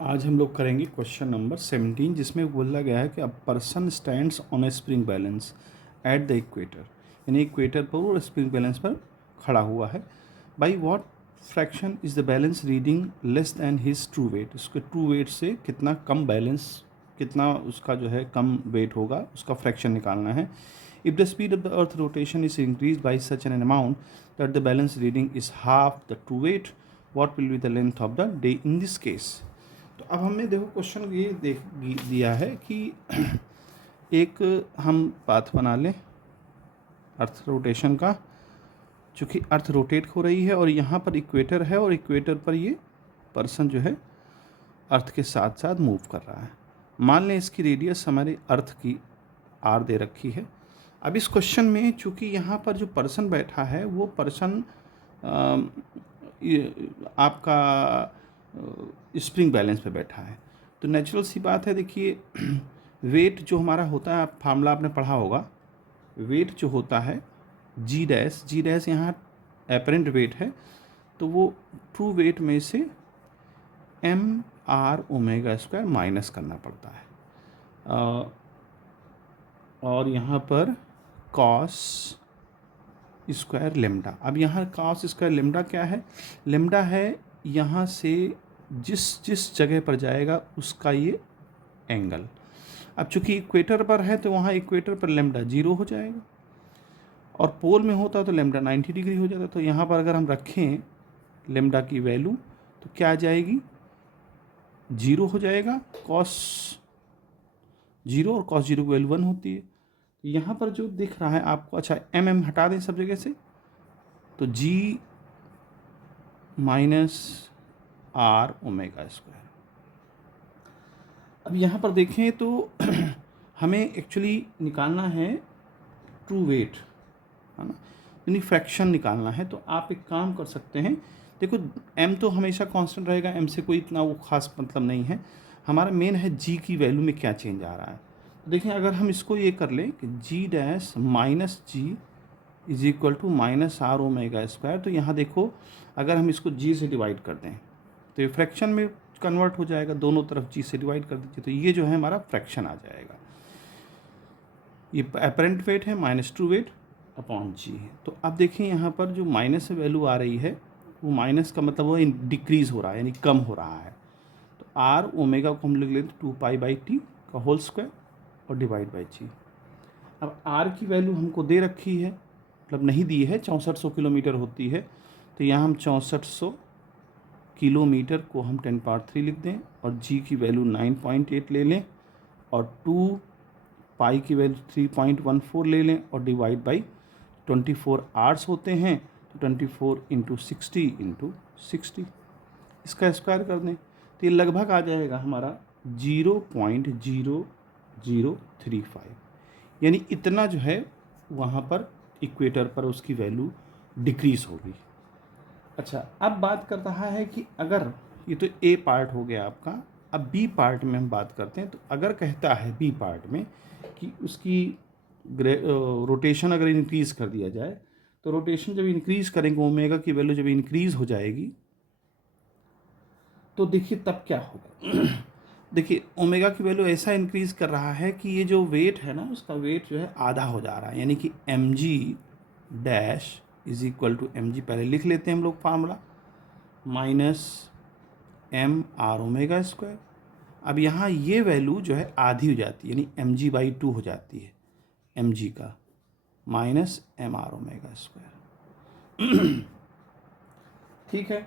आज हम लोग करेंगे क्वेश्चन नंबर 17 जिसमें बोला गया है कि a person stands on a spring balance at the equator, यानी इक्वेटर पर वो स्प्रिंग बैलेंस पर खड़ा हुआ है। By what fraction is the balance reading less than his true weight, उसके ट्रू वेट से कितना कम बैलेंस, कितना उसका जो है कम वेट होगा, उसका फ्रैक्शन निकालना है। If the speed of the earth rotation is increase by such an amount that the balance reading is half the true weight, what will be the length of the day in this case. तो अब हमने देखो question ये दिया है कि एक हम पाथ बना लें अर्थ रोटेशन का, चूँकि अर्थ रोटेट हो रही है और यहाँ पर इक्वेटर है और इक्वेटर पर ये पर्सन जो है अर्थ के साथ साथ मूव कर रहा है। मान लें इसकी रेडियस हमारे अर्थ की आर दे रखी है। अब इस क्वेश्चन में चूँकि यहाँ पर जो पर्सन बैठा है वो पर्सन आपका स्प्रिंग बैलेंस पे बैठा है, तो नेचुरल सी बात है। देखिए वेट जो हमारा होता है, फार्मूला आपने पढ़ा होगा, वेट जो होता है जी डैश यहाँ एपरेंट वेट है, तो वो ट्रू वेट में से m r omega square minus करना पड़ता है। और यहाँ पर कॉस स्क्वायर लेमडा। अब यहाँ कॉस स्क्वायर लेमडा क्या है? लेमडा है यहाँ से जिस जिस जगह पर जाएगा उसका ये एंगल। अब चूंकि इक्वेटर पर है तो वहाँ इक्वेटर पर लेमडा 0 हो जाएगा और पोल में होता तो लेमडा 90 डिग्री हो जाता। तो यहाँ पर अगर हम रखें लेमडा की वैल्यू तो क्या आ जाएगी? 0 हो जाएगा, कॉस 0 और कॉस 0 की वैल्यू 1 होती है। यहाँ पर जो दिख रहा है आपको, अच्छा एम हटा दें सब जगह से, तो जी माइनस आर ओमेगा स्क्वायर। अब यहाँ पर देखें तो हमें एक्चुअली निकालना है ट्रू वेट, है ना, यानी फ्रैक्शन निकालना है। तो आप एक काम कर सकते हैं, देखो m तो हमेशा कांस्टेंट रहेगा, m से कोई इतना वो खास मतलब नहीं है। हमारा मेन है g की वैल्यू में क्या चेंज आ रहा है। तो देखें अगर हम इसको ये कर लें कि g dash minus g is equal to minus r omega square, तो यहाँ देखो अगर हम इसको g से डिवाइड कर दें तो ये फ्रैक्शन में कन्वर्ट हो जाएगा, दोनों तरफ g से डिवाइड कर दीजिए, तो ये जो है हमारा फ्रैक्शन आ जाएगा। ये एपरेंट वेट है माइनस ट्रू वेट अपॉन जी। तो अब देखिए यहाँ पर जो माइनस से वैल्यू आ रही है वो माइनस का मतलब वो डिक्रीज़ हो रहा है, यानी कम हो रहा है। तो आर ओमेगा को हम लिख लेते 2π/t का होल स्क्वायर और डिवाइड बाई जी। अब आर की वैल्यू हमको दे रखी है, मतलब नहीं दी है, 6400 किलोमीटर होती है, तो यहाँ हम 6400 किलोमीटर को हम 10⁻³ लिख दें और जी की वैल्यू 9.8 ले लें और 2 पाई की वैल्यू 3.14 ले लें और डिवाइड बाई 24 आवर्स होते हैं, तो 24 इंटू 60 इसका स्क्वायर कर दें तो ये लगभग आ जाएगा हमारा 0.0035, यानी इतना जो है वहाँ पर इक्वेटर पर उसकी वैल्यू डिक्रीज़ होगी। अच्छा, अब बात कर रहा है कि अगर ये तो ए पार्ट हो गया आपका, अब बी पार्ट में हम बात करते हैं। तो अगर कहता है बी पार्ट में कि उसकी रोटेशन अगर इंक्रीज़ कर दिया जाए, तो रोटेशन जब इंक्रीज़ करेंगे, ओमेगा की वैल्यू जब इंक्रीज़ हो जाएगी तो देखिए तब क्या होगा। देखिए ओमेगा की वैल्यू ऐसा इंक्रीज़ कर रहा है कि ये जो वेट है ना, उसका वेट जो है आधा हो जा रहा है, यानी कि m g dash is equal to m g, पहले लिख लेते हैं हम लोग formula, minus m r omega square. अब यहाँ ये वैल्यू जो है आधी हो जाती है, यानी एम जी बाई 2 हो जाती है, एम जी का minus m r omega square. ठीक है,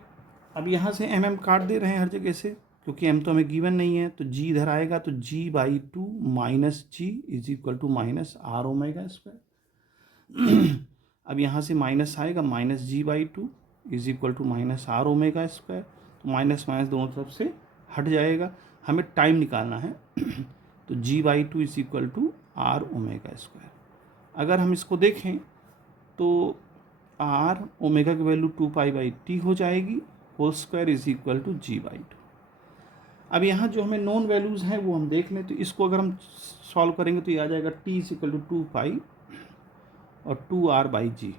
अब यहाँ से एम एम काट दे रहे हैं हर जगह से, क्योंकि एम तो हमें गिवन नहीं है, तो जी इधर आएगा, तो g by 2 minus g is equal to minus r omega square. अब यहाँ से माइनस आएगा, minus g by 2 is equal to minus r omega square, तो माइनस माइनस दोनों तरफ से हट जाएगा। हमें टाइम निकालना है, तो g by 2 is equal to r omega square. अगर हम इसको देखें तो आर ओमेगा की वैल्यू 2π/t हो जाएगी, whole square is equal to g by 2। अब यहाँ जो हमें नॉन वैल्यूज़ हैं वो हम देख लें, तो इसको अगर हम सॉल्व करेंगे तो ये आ जाएगा t इज इक्वल टू 2π और 2r/g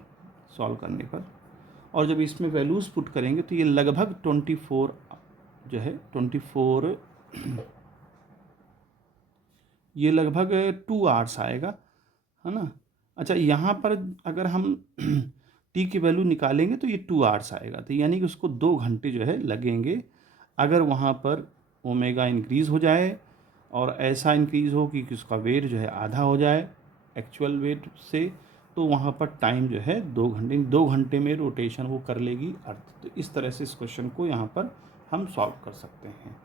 सॉल्व करने पर, और जब इसमें वैल्यूज़ पुट करेंगे तो ये लगभग 24 जो है 24, ये लगभग 2 आवर्स आएगा, है ना। अच्छा, यहाँ पर अगर हम टी की वैल्यू निकालेंगे तो ये 2 आवर्स आएगा, तो यानी कि उसको 2 घंटे जो है लगेंगे। अगर वहाँ पर ओमेगा इंक्रीज़ हो जाए और ऐसा इंक्रीज़ हो कि उसका वेट जो है आधा हो जाए एक्चुअल वेट से, तो वहाँ पर टाइम जो है 2 घंटे में रोटेशन वो कर लेगी अर्थ। तो इस तरह से इस क्वेश्चन को यहाँ पर हम सॉल्व कर सकते हैं।